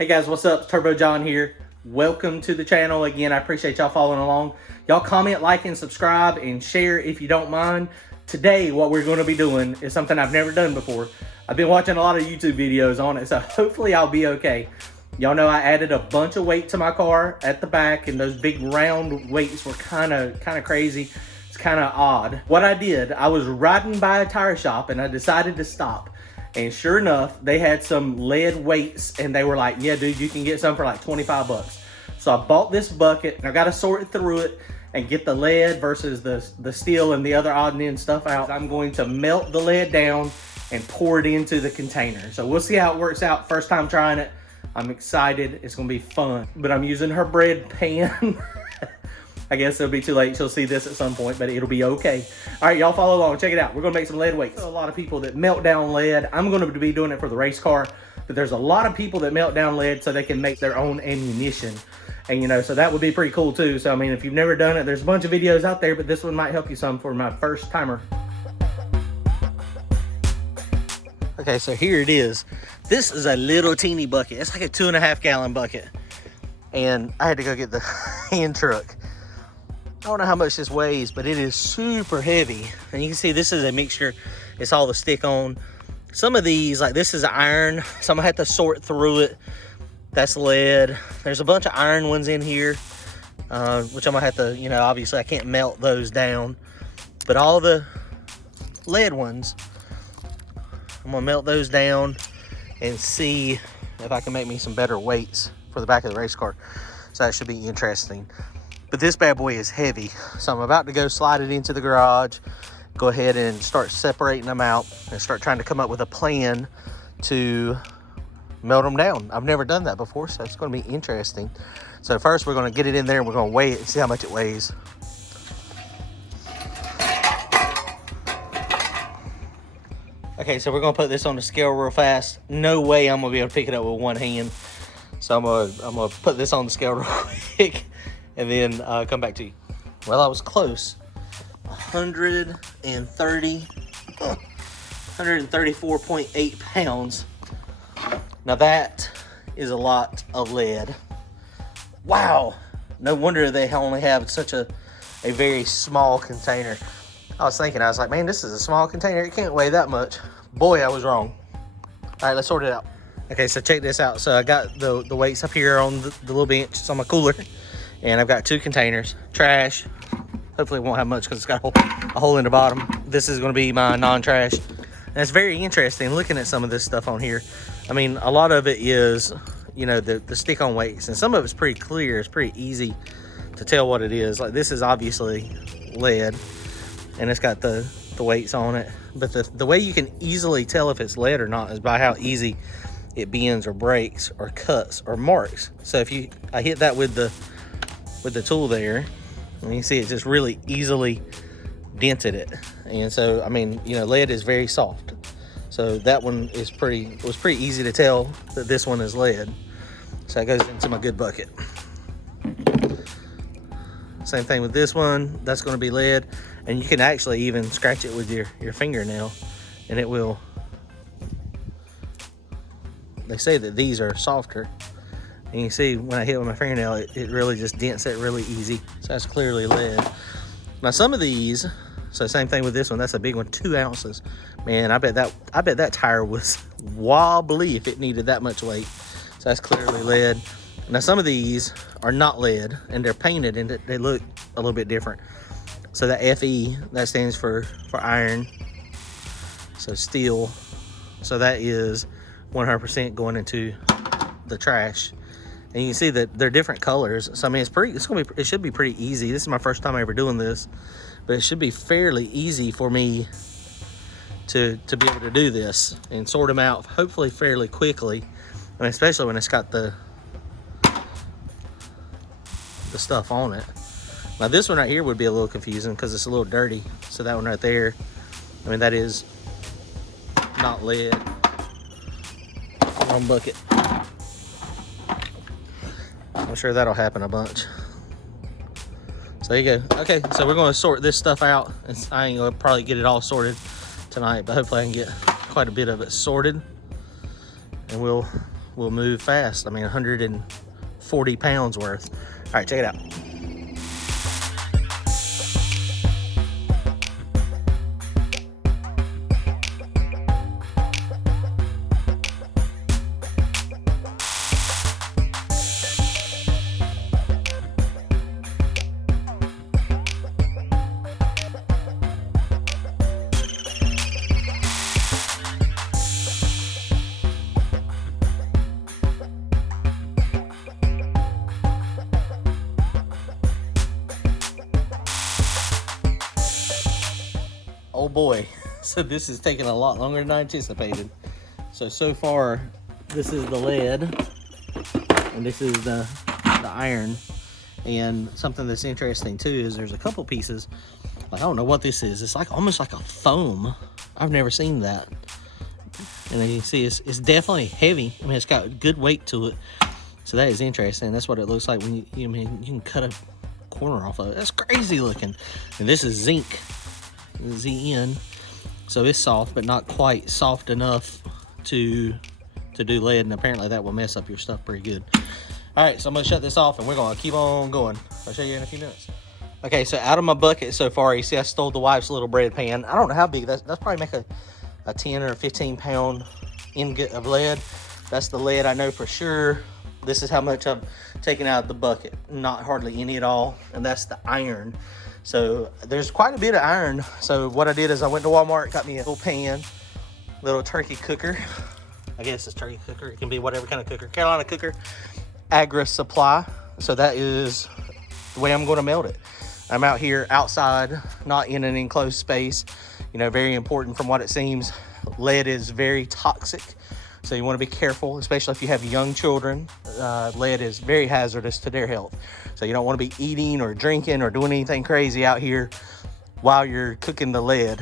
Hey guys, what's up? It's Turbo John here. Welcome to the channel. Again, I appreciate y'all following along. Y'all comment, like, and subscribe, and share if you don't mind. Today, what we're going to be doing is something I've never done before. I've been watching a lot of YouTube videos on it, so hopefully I'll be okay. Y'all know I added a bunch of weight to my car at the back, and those big round weights were kind of crazy. It's kind of odd. What I did, I was riding by a tire shop, and I decided to stop. And sure enough, they had some lead weights, and they were like, yeah, dude, you can get some for like 25 bucks. So I bought this bucket, and I got to sort through it and get the lead versus the steel and the other odd and end stuff out. I'm going to melt the lead down and pour it into the container. So we'll see how it works out. First time trying it. I'm excited. It's going to be fun. But I'm using her bread pan. I guess it'll be too late. She'll see this at some point, but it'll be okay. All right, y'all follow along. Check it out. We're going to make some lead weights. A lot of people that melt down lead. I'm going to be doing it for the race car, but there's a lot of people that melt down lead so they can make their own ammunition. And, you know, so that would be pretty cool too. So, I mean, if you've never done it, there's a bunch of videos out there, but this one might help you some for my first timer. Okay, so here it is. This is a little teeny bucket. It's like a 2.5 gallon bucket. And I had to go get the hand truck. I don't know how much this weighs, but it is super heavy. And you can see this is a mixture. It's all the stick on. Some of these, like this is iron, so I'm gonna have to sort through it. That's lead. There's a bunch of iron ones in here, which I'm gonna have to, you know, obviously I can't melt those down. But all the lead ones, I'm gonna melt those down and see if I can make me some better weights for the back of the race car. So that should be interesting. But this bad boy is heavy. So I'm about to go slide it into the garage, go ahead and start separating them out and start trying to come up with a plan to melt them down. I've never done that before, so it's gonna be interesting. So first we're gonna get it in there and we're gonna weigh it and see how much it weighs. Okay, so we're gonna put this on the scale real fast. No way I'm gonna be able to pick it up with one hand. So I'm gonna put this on the scale real quick and then come back to you. Well, I was close. 134.8 pounds. Now that is a lot of lead. Wow. No wonder they only have such a very small container. I was thinking, I was like, man, this is a small container. It can't weigh that much. Boy, I was wrong. All right, let's sort it out. Okay, so check this out. So I got the weights up here on the little bench. It's on my cooler. And I've got 2 containers. Trash. Hopefully it won't have much because it's got a hole in the bottom. This is going to be my non-trash. And it's very interesting looking at some of this stuff on here. I mean, a lot of it is, you know, the stick-on weights. And some of it's pretty clear. It's pretty easy to tell what it is. Like this is obviously lead. And it's got the weights on it. But the way you can easily tell if it's lead or not is by how easy it bends or breaks or cuts or marks. So if I hit that with the tool there, and you see it just really easily dented it. And so, I mean, you know, lead is very soft. So that one was pretty easy to tell that this one is lead. So that goes into my good bucket. Same thing with this one. That's going to be lead. And you can actually even scratch it with your fingernail and it will. They say that these are softer. And you see when I hit with my fingernail, it really just dents it really easy. So that's clearly lead. Now some of these, so same thing with this one, that's a big one, 2 ounces. Man, I bet that tire was wobbly if it needed that much weight. So that's clearly lead. Now some of these are not lead and they're painted and they look a little bit different. So that FE, that stands for iron. So steel. So that is 100% going into the trash. And you can see that they're different colors. So I mean, it should be pretty easy. This is my first time ever doing this, but it should be fairly easy for me to be able to do this and sort them out, hopefully fairly quickly. I mean, especially when it's got the stuff on it. Now this one right here would be a little confusing because it's a little dirty. So that one right there, I mean, that is not lead. Wrong bucket. I'm sure that'll happen a bunch. So there you go. Okay, so we're going to sort this stuff out. I ain't going to probably get it all sorted tonight, but hopefully I can get quite a bit of it sorted. And we'll will move fast. I mean, 140 pounds worth. All right, check it out. Oh boy, so this is taking a lot longer than I anticipated. So far, this is the lead, and this is the iron. And something that's interesting too is there's a couple pieces, like I don't know what this is. It's like almost like a foam. I've never seen that. And you can see it's definitely heavy. I mean, it's got good weight to it. So that is interesting. That's what it looks like when you can cut a corner off of it. That's crazy looking. And this is zinc. ZN, so it's soft but not quite soft enough to do lead, and apparently that will mess up your stuff pretty good. All right, so I'm gonna shut this off and we're gonna keep on going. I'll show you in a few minutes. Okay, so out of my bucket so far, you see I stole the wife's little bread pan. I don't know how big that's probably make a 10 or 15 pound ingot of lead. That's the lead I know for sure. This is how much I've taken out of the bucket, not hardly any at all. And that's the iron. So there's quite a bit of iron. So what I did is I went to Walmart, got me a little pan, little turkey cooker. I guess it's turkey cooker. It can be whatever kind of cooker. Carolina cooker, Agra Supply. So that is the way I'm going to melt it. I'm out here outside, not in an enclosed space. You know, very important from what it seems. Lead is very toxic. So you want to be careful, especially if you have young children. Lead is very hazardous to their health. So you don't want to be eating or drinking or doing anything crazy out here while you're cooking the lead.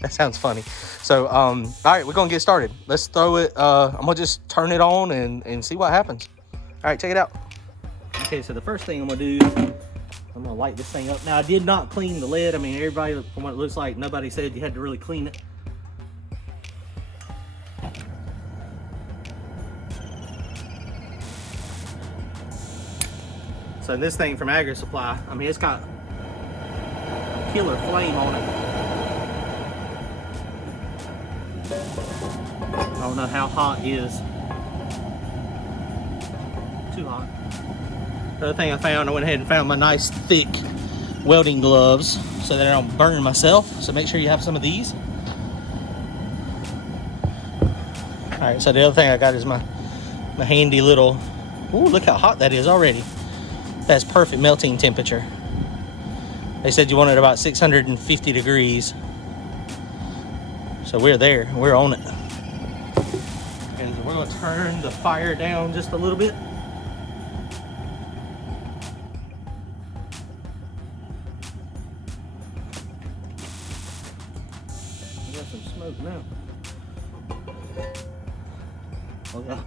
That sounds funny. So, all right, we're going to get started. Let's throw it. I'm going to just turn it on and see what happens. All right, check it out. Okay, so the first thing I'm going to do, I'm going to light this thing up. Now, I did not clean the lead. I mean, everybody, from what it looks like, nobody said you had to really clean it. So this thing from Agra Supply, I mean, it's got a killer flame on it. I don't know how hot is. Too hot. The other thing I found, I went ahead and found my nice thick welding gloves so that I don't burn myself. So make sure you have some of these. All right, so the other thing I got is my handy little, ooh, look how hot that is already. That's perfect melting temperature. They said you wanted about 650 degrees. So we're there, we're on it. And we're gonna turn the fire down just a little bit. We got some smoke now. Oh yeah.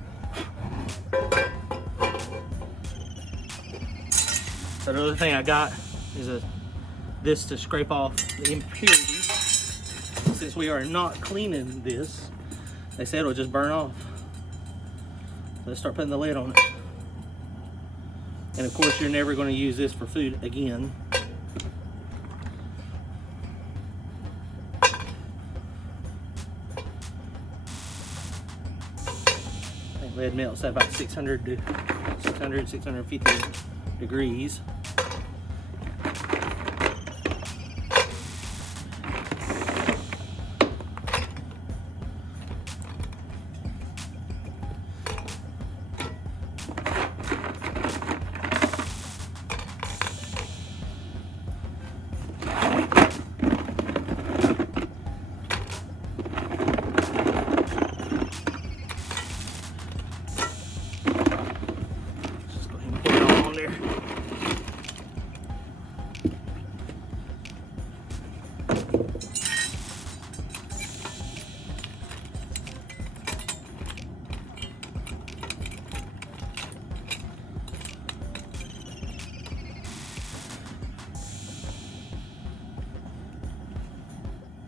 So the other thing I got is this to scrape off the impurities. Since we are not cleaning this, they said it'll just burn off. So let's start putting the lid on it. And of course, you're never going to use this for food again. I think lead melts at about 650 degrees.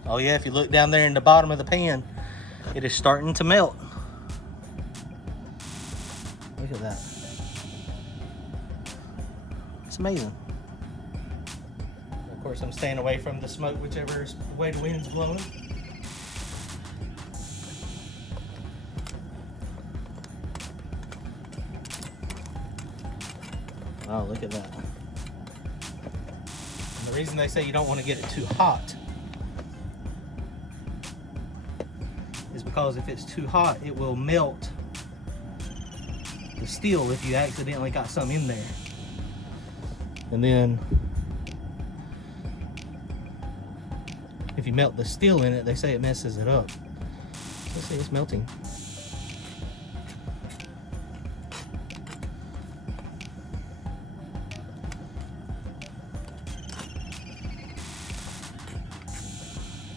Oh yeah, if you look down there in the bottom of the pan, it is starting to melt. Look at that. It's amazing. Of course, I'm staying away from the smoke, whichever way the wind's blowing. Oh, look at that. And the reason they say you don't want to get it too hot is because if it's too hot, it will melt the steel if you accidentally got some in there. And then if you melt the steel in it, they say it messes it up. Let's see, it's melting.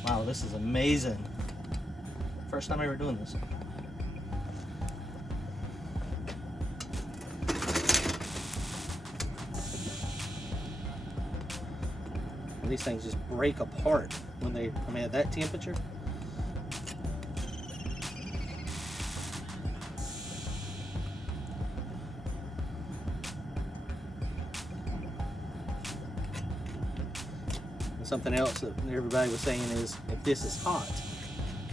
Wow, this is amazing. First time ever doing this. And these things just break apart when they, at that temperature. And something else that everybody was saying is if this is hot,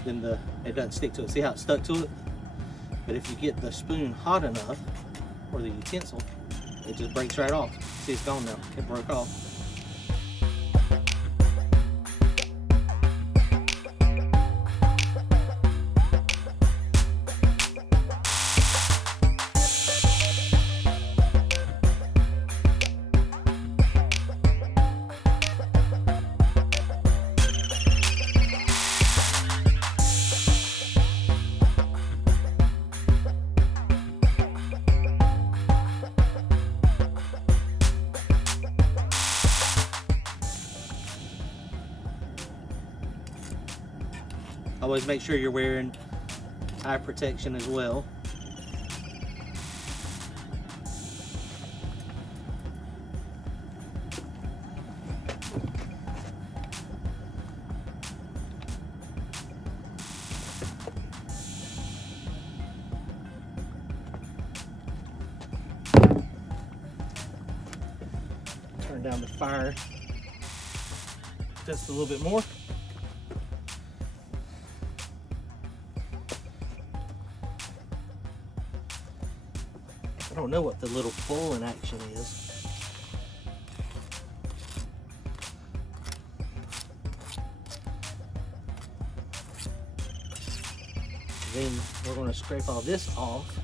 then it doesn't stick to it. See how it stuck to it? But if you get the spoon hot enough, or the utensil, it just breaks right off. See, it's gone now. It broke off. Always make sure you're wearing eye protection as well. Turn down the fire just a little bit more. I don't know what the little pulling action is. Then we're going to scrape all this off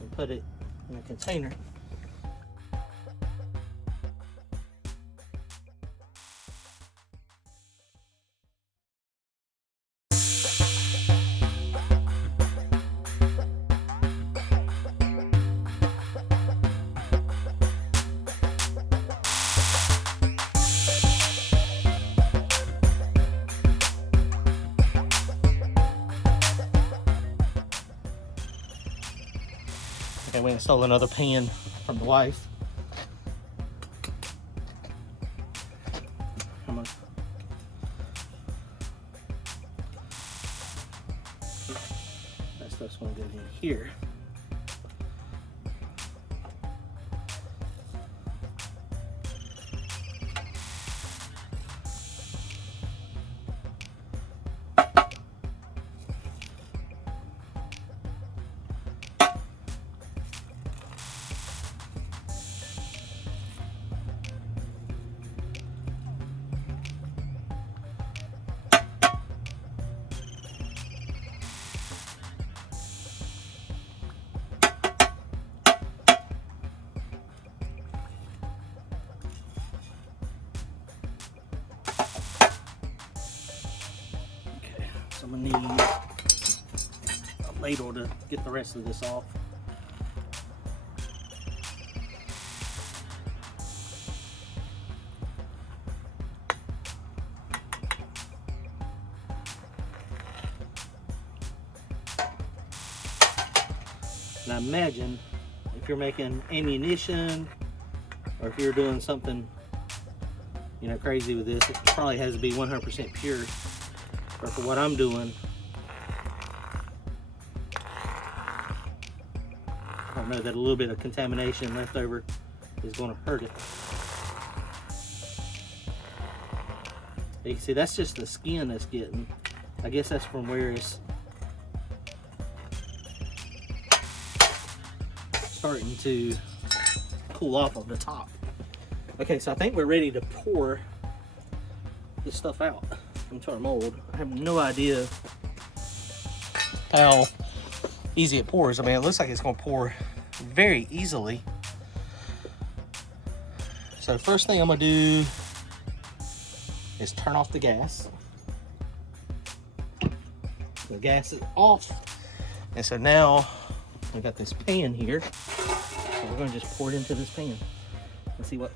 and put it in a container. Okay, we installed another pan from the wife. Come on. That stuff's gonna go in here. I'm gonna need a ladle to get the rest of this off. And I imagine if you're making ammunition or if you're doing something, you know, crazy with this, it probably has to be 100% pure. But for what I'm doing, don't know that a little bit of contamination left over is going to hurt it. You can see that's just the skin that's getting. I guess that's from where it's starting to cool off on the top. Okay, so I think we're ready to pour this stuff out into our mold. I have no idea how easy it pours. I mean, it looks like it's going to pour very easily. So first thing I'm going to do is turn off the gas. The gas is off. And so now we got this pan here. So we're going to just pour it into this pan. Let's see what.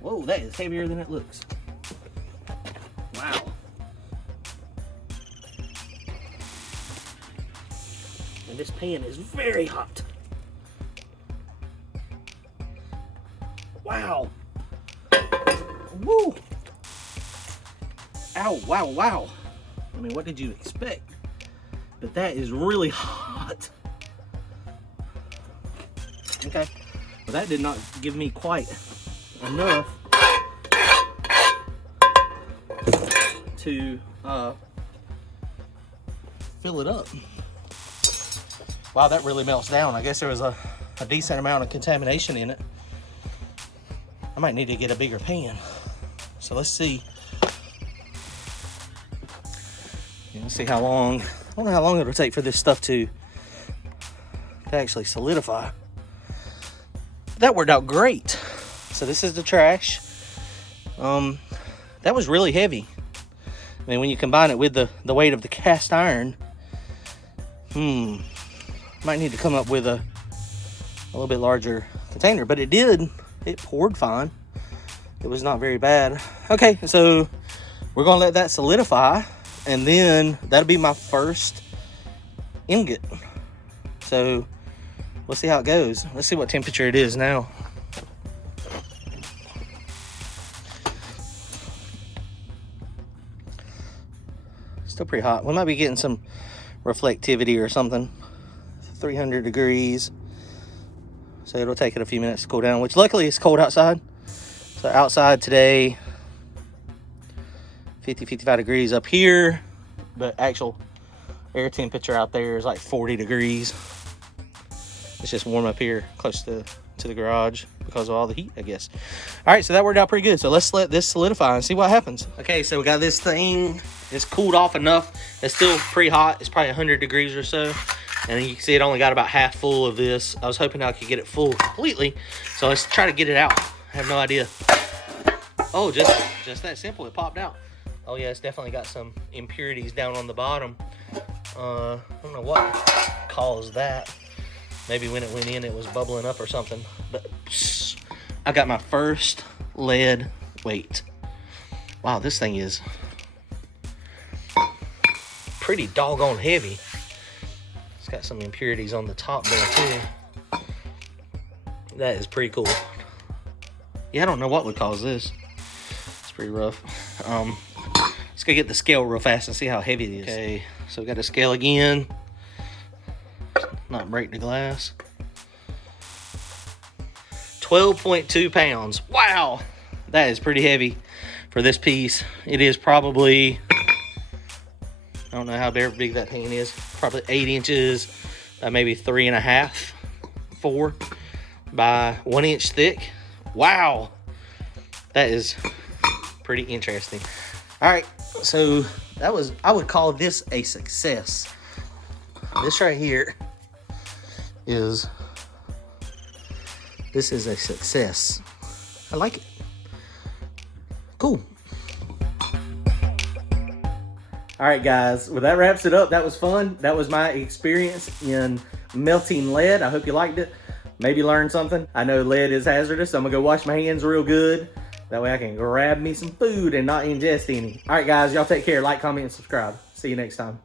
Whoa, that is heavier than it looks. Wow. And this pan is very hot. Wow. Woo. Ow, wow, wow. I mean, what did you expect? But that is really hot. Okay. Well, that did not give me quite enough to fill it up. Wow, that really melts down. I guess there was a decent amount of contamination in it. I might need to get a bigger pan. So let's see. Let's see how long. I don't know how long it'll take for this stuff to actually solidify. That worked out great. So this is the trash. That was really heavy. I mean, when you combine it with the weight of the cast iron, might need to come up with a little bit larger container, but it did. It poured fine. It was not very bad. Okay, so we're gonna let that solidify, and then that'll be my first ingot. So we'll see how it goes. Let's see what temperature it is now. Still pretty hot. We might be getting some reflectivity or something. 300 degrees. So it'll take it a few minutes to cool down, which luckily it's cold outside. So outside today, 50, 55 degrees up here, but actual air temperature out there is like 40 degrees. It's just warm up here close to the garage because of all the heat, I guess. All right, so that worked out pretty good. So let's let this solidify and see what happens. Okay, so we got this thing. It's cooled off enough. It's still pretty hot. It's probably 100 degrees or so. And you can see it only got about half full of this. I was hoping I could get it full completely. So let's try to get it out. I have no idea. Oh, just that simple. It popped out. Oh yeah, it's definitely got some impurities down on the bottom. I don't know what caused that. Maybe when it went in, it was bubbling up or something. But I got my first lead weight. Wow, this thing is pretty doggone heavy. It's got some impurities on the top there too. That is pretty cool. Yeah, I don't know what would cause this. It's pretty rough. Let's go get the scale real fast and see how heavy it is. Okay, so we got the scale again. Not break the glass. 12.2 pounds. Wow, that is pretty heavy for this piece. It is probably, I don't know how big that pan is. Probably 8 inches, maybe 3.5, 4 by 1 inch thick. Wow, that is pretty interesting. All right, so that was, I would call this a success. This right here is a success. I like it. Cool. All right, guys. Well, that wraps it up. That was fun. That was my experience in melting lead. I hope you liked it. Maybe learned something. I know lead is hazardous, so I'm gonna go wash my hands real good. That way I can grab me some food and not ingest any. All right, guys. Y'all take care. Like, comment, and subscribe. See you next time.